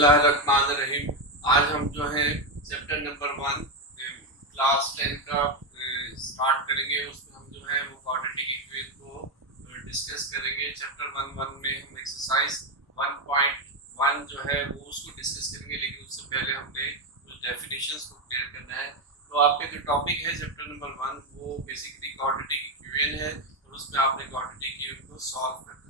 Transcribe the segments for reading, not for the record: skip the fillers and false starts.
बिस्मिल्लाहिर्रहमानिर्रहीम। आज हम जो है चैप्टर नंबर 1 क्लास 10 का स्टार्ट करेंगे। उसमें हम जो है वो क्वाड्रेटिक इक्वेशन को डिस्कस करेंगे। चैप्टर 1 में हम एक्सरसाइज 1.1 जो है वो उसको डिस्कस करेंगे, लेकिन उससे पहले हमने कुछ डेफिनेशंस को क्लियर करना है। तो आपका जो टॉपिक है चैप्टर नंबर 1 वो बेसिकली क्वाड्रेटिक इक्वेशन है और उसमें आपने क्वाड्रेटिक इक्वेशन को सॉल्व करना है।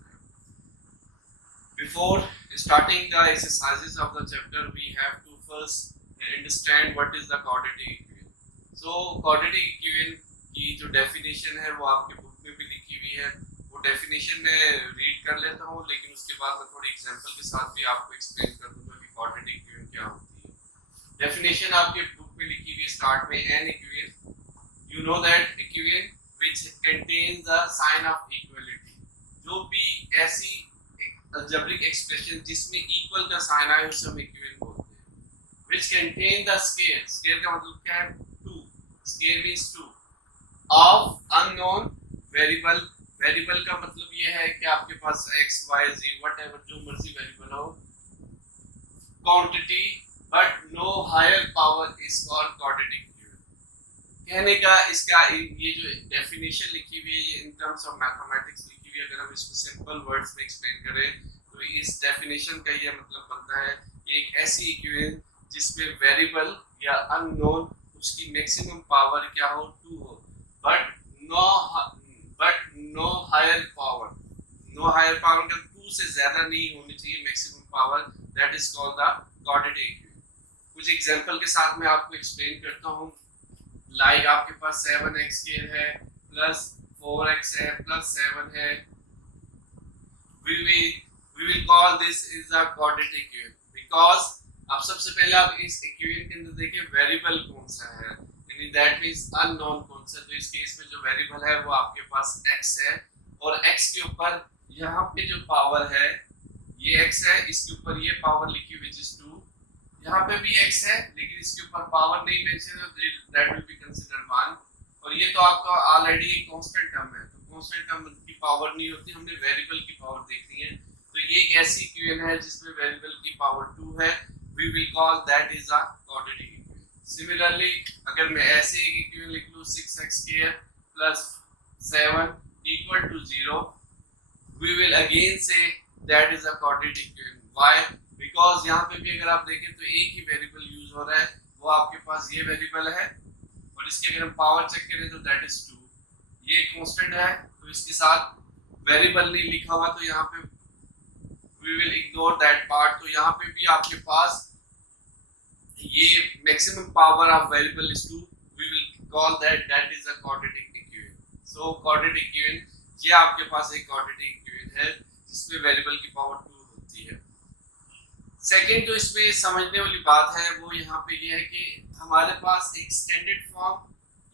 Before starting the exercises of the chapter, we have to first understand what is the quadratic equation. So quadratic equation की जो definition है वो आपके बुक में भी लिखी हुई है। वो definition मैं read कर लेता हूँ, लेकिन उसके बाद मैं थोड़ी example के साथ भी आपको explain कर दूँगा कि quadratic equation क्या होती है। Definition आपके बुक में लिखी हुई है start में, an equation, you know that equation which contains the sign of equality, जो भी ऐसी algebraic expression जिसमें equal का साइन आए उसे हम इक्वेशन बोलते हैं। which contain the scale, scale का मतलब क्या है? 2, scale means 2 of unknown variable, variable का मतलब ये है कि आपके पास x y z whatever जो मर्जी वेरिएबल हो, quantity but no higher power is called quadratic equation। कहने का इसका ये जो डेफिनेशन लिखी हुई है ये इन टर्म्स ऑफ मैथमेटिक्स लिखी हुई है। अगर हम इसको सिंपल वर्ड्स में एक्सप्लेन करें तो इस डेफिनेशन का ये मतलब बनता है कि एक ऐसी इक्वेशन जिसमें वेरिएबल या अननोन उसकी मैक्सिमम पावर क्या हो? 2 हो, but no higher power, no higher power का 2 से ज्यादा नहीं होनी चाहिए maximum power, that is called the quadratic equation. कुछ एग्जांपल के साथ मैं आपको एक्सप्लेन करता हूँ। लाइक आपके पास 7x स्क्वायर है प्लस 4x है प्लस 7 है। we will call this is a quadratic equation because अब सबसे पहले आप इस इक्वेशन के अंदर देखिए वेरिएबल कौन सा है, यानी दैट मींस अननोन कौन सा। तो इस केस में जो वेरिएबल है वो आपके पास x है और x के ऊपर यहाँ पे जो पावर है ये x है, इसके ऊपर ये पावर लिखी हुई है 2, यहाँ पे भी x है लेकिन इसके ऊपर पावर नहीं मेंशन है, दैट विल बी कंसीडर्ड 1। और ये तो आपका ऑलरेडी कांस्टेंट टर्म है, तो कांस्टेंट टर्म की पावर नहीं होती, हमने वेरिएबल की पावर देखनी है। तो ये एक ऐसी इक्वेशन है जिसमें वेरिएबल की पावर 2 है, we will call that is a quadratic equation। Similarly अगर मैं ऐसे एक इक्वेशन लिख लूं 6x square plus 7 equal to 0, we will again say that is a quadratic equation। Why? Because यहाँ पे भी अगर आप देखें तो एक ही वेरिएबल यूज हो रहा है, वो आपके पास ये वेरिएबल है और इसकी अगर हम पावर चेक करें तो दैट इज 2। ये कांस्टेंट है तो इसके साथ वेरिएबल नहीं लिखा हुआ, तो यहाँ पे we will ignore that part। तो यहाँ पे भी आपके पास ये maximum power of variable is 2, we will call that is a quadratic equation। so quadratic equation ये आपके पास एक quadratic equation है जिसमें वेरिएबल की पावर 2 होती है। सेकंड जो इसमें समझने वाली बात है वो यहाँ पे ये है कि हमारे पास एक स्टैंडर्ड फॉर्म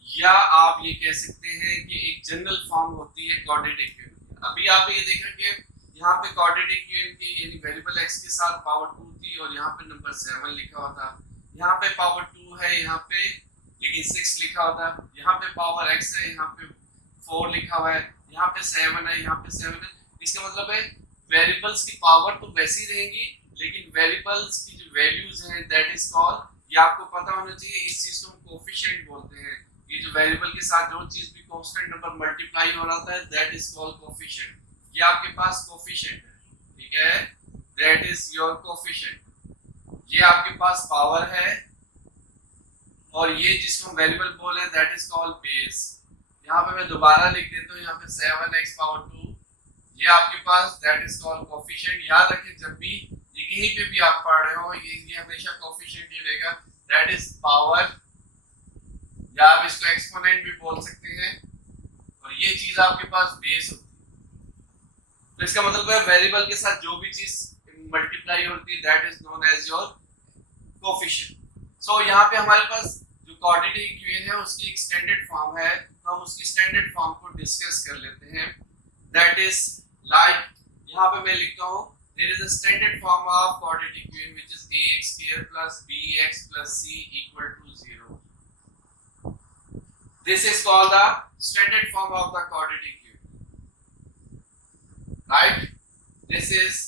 या आप ये कह सकते हैं कि एक जनरल फॉर्म होती है क्वाड्रेटिक इक्वेशन। अभी आप ये देख रहे हैं यहाँ पे क्वाड्रेटिक इक्वेशन की यानी वेरिएबल x के साथ पावर 2 थी और यहाँ पे नंबर 7 लिखा हुआ था, यहाँ पे पावर 2 है यहाँ पे लेकिन 6 लिखा हुआ था, यहाँ पे पावर x है यहाँ पे 4 लिखा हुआ है, यहाँ पे 7 है यहाँ पे 7 है। इसका मतलब है वेरिएबल्स की पावर तो वैसी रहेंगी लेकिन वेरिएबल्स की जो वैल्यूज हैं दैट इज कॉल्ड, ये आपको पता होना चाहिए, इस चीज को हम कोफिशिएंट बोलते हैं। ये जो वेरिएबल के साथ जो चीज भी कांस्टेंट नंबर मल्टीप्लाई हो रहा है दैट इज कॉल्ड कोफिशिएंट। ये आपके पास कोफिशिएंट है, ठीक है, दैट इज योर कोफिशिएंट। ये आपके पास पावर है और ये जिसको हम वेरिएबल बोल रहे हैं दैट इज कॉल्ड बेस। यहाँ पे मैं दोबारा लिख देता हूँ, यहाँ पे 7x पावर 2 ये आपके पास दैट इज कॉल्ड कोफिशिएंट। याद रखें जब भी ये कहीं पे भी आप पढ़ रहे हो ये हमेशा कोफिशिएंट ही रहेगा, दैट इज पावर, या आप इसको एक्सपोनेंट भी बोल सकते हैं, और ये चीज आपके पास बेस होती है। तो इसका मतलब है वेरिएबल के साथ जो भी चीज मल्टीप्लाई होती है that is known as your coefficient. So यहाँ पे हमारे पास जो क्वाड्रेटिक इक्वेशन है उसकी एक स्टैंडर्ड फॉर्म है, तो हम उसकी स्टैंडर्ड फॉर्म को डिस्कस कर लेते हैं। दैट इज लाइक यहाँ पे मैं लिखता हूँ there is a standard form of quadratic equation which is ax square plus bx plus c equal to 0। this is called the standard form of the quadratic equation, right? This is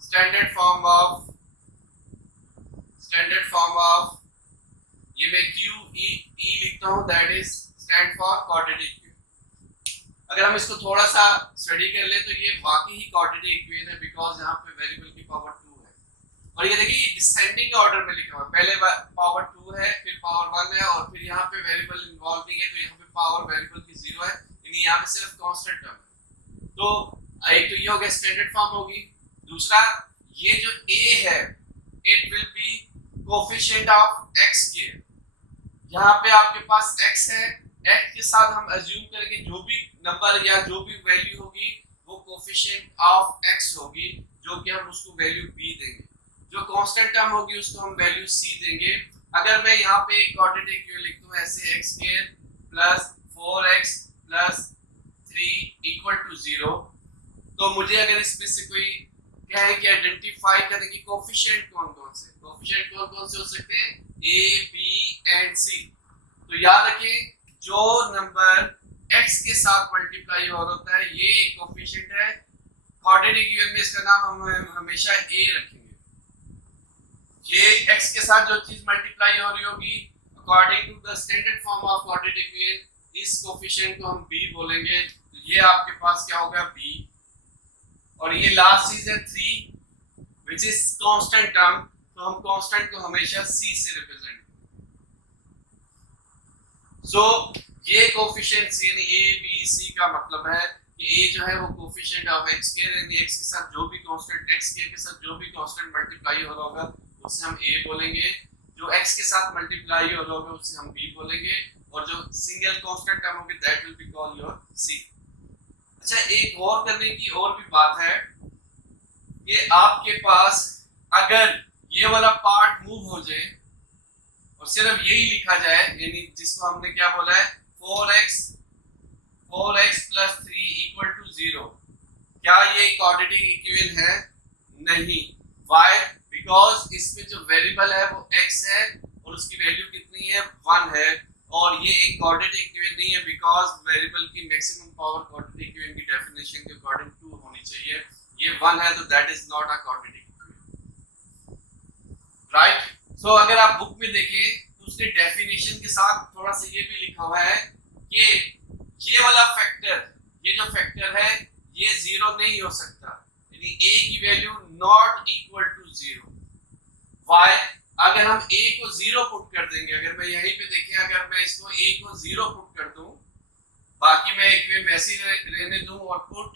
standard form of standard form of, ये मैं Q E ई लिखता हूँ, that is stand for quadratic equation. अगर हम इसको थोड़ा सा study कर ले तो ये वाकई ही क्वाड्रेटिक इक्वेशन है, बिकॉज यहाँ पे वेरिएबल की पावर 2 है। और ये देखिए ये डिसेंडिंग ऑर्डर में लिखा हुआ है, पहले पावर 2 है, फिर पावर 1 है, और फिर यहाँ पे वेरिएबल इन्वॉल्व नहीं है, तो यहाँ पे पावर वेरिएबल की 0 है, यानी यहाँ पे सिर्फ कांस्टेंट टर्म है। तो एक तो ये हो गया स्टैंडर्ड फॉर्म होगी। दूसरा, ये जो a है it will be coefficient of x के, यहाँ पे आपके पास x है, x के साथ हम अज्यूम करेंगे जो भी नंबर या जो भी वैल्यू होगी वो कोफिशिएंट ऑफ x होगी, जो कि हम उसको वैल्यू b देंगे। जो कांस्टेंट टर्म होगी उसको हम वैल्यू c देंगे। अगर मैं यहाँ पे एक क्वाड्रेटिक इक्वेशन लिख दूं ऐसे x² plus 4x plus 3 equal to 0, तो मुझे अगर इसमें से कोई कहे कि आइडेंटिफाई करें कि कोफिशिएंट कौन-कौन से, कोफिशिएंट कौन-कौन से हो सकते हैं, a b एंड c। तो याद रखें जो नंबर x के साथ मल्टीप्लाई हो होता है ये एक कोफिशिएंट है। क्वाड्रेटिक इक्वेशन में इसका नाम हम हमेशा a रखेंगे। ये x के साथ जो चीज मल्टीप्लाई हो रही होगी according to the standard form of quadratic equation, इस कोफिशिएंट को हम b बोलेंगे। तो ये आपके पास क्या होगा b, और ये लास्ट चीज है 3 व्हिच इज कांस्टेंट टर्म, तो हम कांस्टेंट को हमेशा c से रिप्रेजेंट करेंगे। सो ये कोफिशिएंट्स यानी a b c का मतलब है कि a जो है वो कोफिशिएंट ऑफ x के, यानी x के साथ जो भी कांस्टेंट, x के साथ जो भी कांस्टेंट मल्टीप्लाई हो रहा होगा उससे हम a बोलेंगे, जो x के साथ मल्टीप्लाई हो रहा होगा उससे हम b बोलेंगे, और जो सिंगल कांस्टेंट टर्म होगी that will be called your c। अच्छा, एक और करने की और भी बात है कि आपके पास अगर ये वाला पार्ट मूव हो जाए और सिर्फ यही लिखा जाए, यानी जिसको हमने क्या बोला है 4x प्लस 3 इक्वल टू 0, क्या ये क्वाड्रेटिक इक्वेशन है? नहीं। व्हाई? बिकॉज इसमें जो वेरिएबल है वो x है और उसकी वैल्यू कितनी है 1 है, और ये एक क्वाड्रेटिक इक्वेशन नहीं है बिकॉज वेरिएबल की मैक्सिमम पावर क्वाड्रेटिक इक्वेशन की डेफिनेशन के अकॉर्डिंग 2 होनी चाहिए। ये 1 है तो that is not a quadratic equation, right. So अगर आप बुक में देखें तो उसके डेफिनेशन के साथ थोड़ा सा ये भी लिखा हुआ है कि ये वाला फैक्टर, ये जो फैक्टर है ये 0 नहीं हो सकता, यानी a की value not equal to 0। Why? अगर हम a को 0 पुट कर देंगे, अगर मैं यहीं पे देखें, अगर मैं इसको a को 0 पुट कर दूं, बाकी मैं इक्वेशन वैसे ही रहने दूं और पुट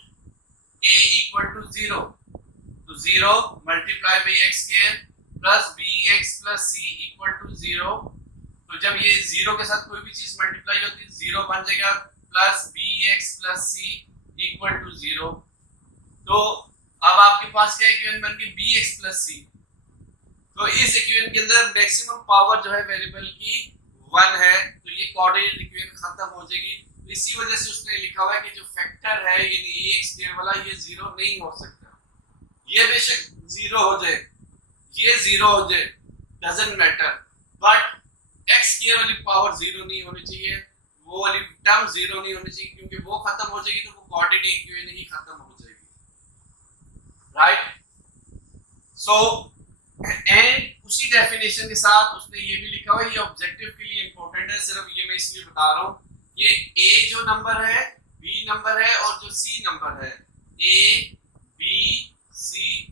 a इक्वल टू 0, तो 0 multiply by x square plus bx plus c equal to 0। तो जब ये 0 के साथ कोई भी चीज मल्टीप्लाई होती है 0 बन जाएगा plus bx plus c equal to 0। तो अब आपके पास क्या इक्वेशन बन गई bx प्लस c। तो इस इक्वेशन के अंदर मैक्सिमम पावर जो है वेरिएबल की 1 है, तो ये क्वाड्रेटिक इक्वेशन खत्म हो जाएगी। तो इसी वजह से उसने लिखा हुआ है कि जो फैक्टर है यानी ax स्क्वायर वाला ये 0 नहीं हो सकता। ये बेशक 0 हो जाए, ये 0 हो जाए, doesn't matter, but x square वाली पावर 0 नहीं होनी चाहिए, वो वाली टर्म 0 नहीं होनी चाहिए, क्योंकि वो खत्म हो जाएगी तो वो क्वाड्रेटिक इक्वेशन ही खत्म हो जाएगी, राइट। सो एंड उसी डेफिनेशन के साथ उसने ये भी लिखा हुआ है, ये ऑब्जेक्टिव के लिए इंपॉर्टेंट है, सिर्फ ये मैं इसलिए बता रहा हूँ, ये a जो नंबर है, b नंबर है और जो c नंबर है, a b c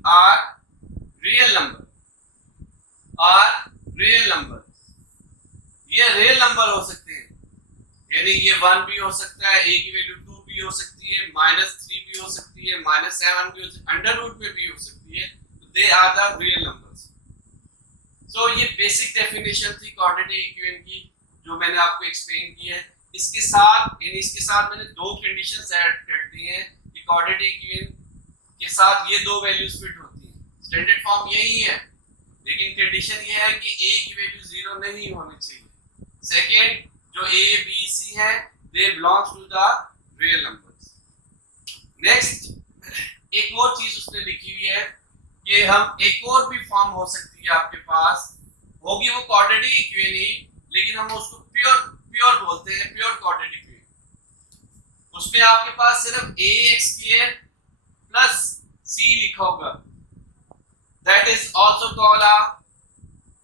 are real number, ये रियल नंबर हो सकते हैं, यानी ये 1 भी हो सकता है, a की वैल्यू 2 भी हो सकती है, -3 भी हो सकती है, -7 भी हो सकती है, अंडर रूट में भी हो सकती है, तो they are the real numbers. So ये बेसिक डेफिनेशन थी क्वाड्रेटिक इक्वेशन की जो मैंने आपको एक्सप्लेन की है। इसके साथ मैंने दो कंडीशंस ऐड कर दी हैं कि क्वाड्रेटिक इक्वेशन के साथ ये दो वैल्यूज फिट होती हैं। स्टैंडर्ड फॉर्म यही है, लेकिन कंडीशन ये है कि a की वैल्यू 0 नहीं होनी चाहिए। सेकंड, जो a b c है they belongs to the real numbers. Next, एक और चीज उसने लिखी हुई है कि हम एक और भी फॉर्म हो सकती है आपके पास, होगी वो क्वाड्रेटिक इक्वेशन ही, लेकिन हम उसको प्योर बोलते हैं, प्योर क्वाड्रेटिक इक्वेशन। उसमें आपके पास सिर्फ ax स्क्वायर प्लस c लिखा होगा, that is also called a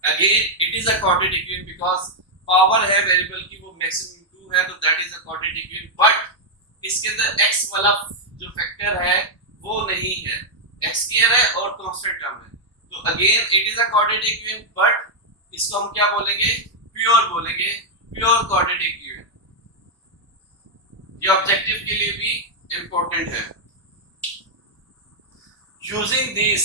again it is a quadratic equation because power है वेरिएबल की वो मैक्सिमम 2 है, तो that is a quadratic equation, but इसके अंदर x वाला जो फैक्टर है वो नहीं है, x स्क्वायर है और कांस्टेंट टर्म है, तो again it is a quadratic equation, but इसको हम क्या बोलेंगे, प्योर बोलेंगे, प्योर क्वाड्रेटिक इक्वेशन। ये ऑब्जेक्टिव के लिए भी इंपॉर्टेंट है। यूजिंग दिस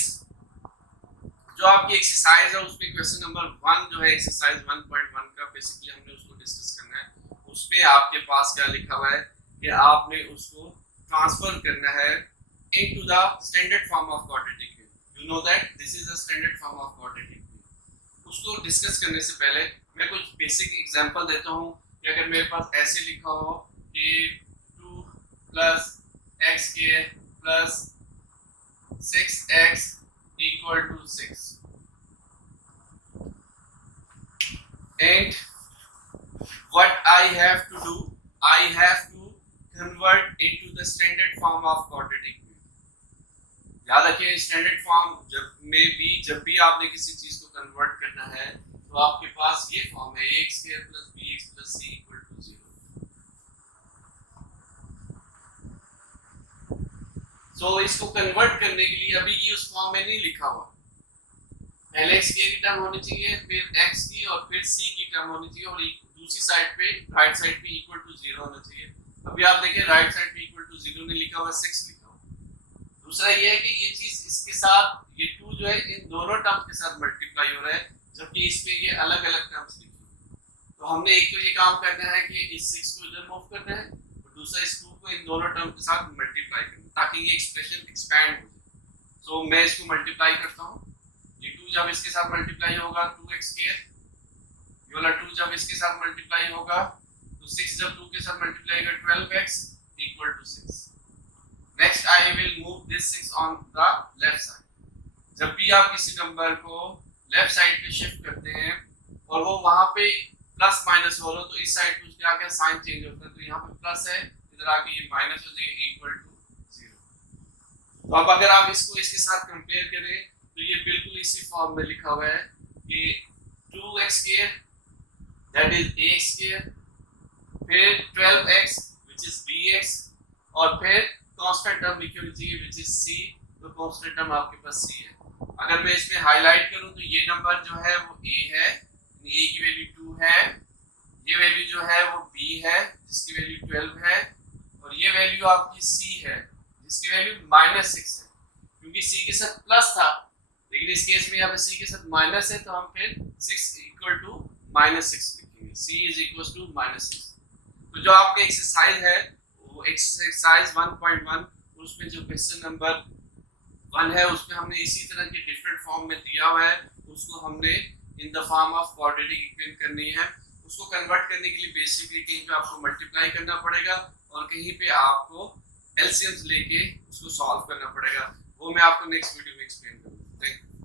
जो आपकी एक्सरसाइज है उसमें क्वेश्चन नंबर 1 जो है एक्सरसाइज 1.1 का बेसिकली हमने उसको डिस्कस करना है। उसमें आपके पास क्या लिखा हुआ है कि आपने उसको ट्रांसफर करना है into the standard form of quadratic equation. You know that this is the standard form of quadratic equation. उसको डिस्कस करने से पहले मैं कुछ बेसिक एग्जांपल देता हूं कि अगर मेरे पास ऐसे लिखा हो कि 2 plus x square plus 6x equal to 6 and what I have to do, I have to convert into the standard form of quadratic equation। याद रखिए स्टैंडर्ड फॉर्म जब भी आपने किसी चीज को कन्वर्ट करना है तो आपके पास ये फॉर्म है ax square plus bx plus c equal to 0। तो इसको कन्वर्ट करने के लिए अभी ये उस फॉर्म में नहीं लिखा हुआ, पहले x की टर्म होनी चाहिए, फिर x की और फिर c की टर्म होनी चाहिए, और दूसरी साइड पे राइट साइड पे इक्वल टू 0 होना चाहिए। अभी आप देखिए राइट साइड पे इक्वल टू 0 नहीं लिखा हुआ, 6 लिखा हुआ। दूसरा ये है कि ये चीज इसके साथ ये 2 जो है इन दोनों टर्म्स के साथ मल्टीप्लाई हो रहा है, जबकि इसमें ये अलग-अलग टर्म्स लिखे हैं। तो हमने एक तो ये काम करना है कि इस 6 को इधर मूव करना है और दूसरा इस 2 को इन दोनों टर्म के साथ मल्टीप्लाई करना है ताकि ये एक्सप्रेशन एक्सपैंड हो जाए। सो मैं इसको मल्टीप्लाई करता हूं, ये 2 जब इसके साथ मल्टीप्लाई होगा 2x स्क्वायर, ये वाला 2 जब इसके साथ मल्टीप्लाई होगा तो 6 जब 2 के साथ मल्टीप्लाई होगा 12x equal to 6। Next I will move this 6 on the left side. जब भी आप किसी नंबर को लेफ्ट साइड पे शिफ्ट करते हैं और वो वहां पे प्लस माइनस हो रहा हो तो इस साइड पे उसका क्या साइन चेंज होता है, तो यहाँ पे प्लस है, इधर आके ये माइनस हो जाएगा इक्वल टू 0। तो अब अगर आप इसको इसके साथ कंपेयर करें तो ये बिल्कुल इसी फॉर्म में लिखा हुआ है कि 2x square that is ax square, फिर 12x व्हिच इज bx, और फिर कांस्टेंट टर्म लिखी होनी चाहिए व्हिच इज c। तो कांस्टेंट टर्म आपके पास c है। अगर मैं इसमें हाईलाइट करूं तो ये नंबर जो है वो a है, a की वैल्यू 2 है, ये वैल्यू जो है वो b है जिसकी वैल्यू 12 है, और ये वैल्यू आपकी c है जिसकी वैल्यू -6 है, क्योंकि c के साथ प्लस था लेकिन इस केस में यहाँ पे c के साथ माइनस है, तो हम फिर 6 इक्वल टू -6 लिखेंगे, c इज इक्वल टू -6। तो जो आपका एक्सरसाइज है वो एक्सरसाइज 1.1, उसमें जो क्वेश्चन नंबर 1 है उसमें हमने इसी तरह के डिफरेंट फॉर्म में दिया हुआ है, उसको हमने in the form of quadratic equation करनी है। उसको कन्वर्ट करने के लिए बेसिकली कहीं पे आपको मल्टीप्लाई करना पड़ेगा और कहीं पे आपको एलसीएम्स लेके उसको सॉल्व करना पड़ेगा। वो मैं आपको नेक्स्ट वीडियो में एक्सप्लेन करूंगा। Thank you.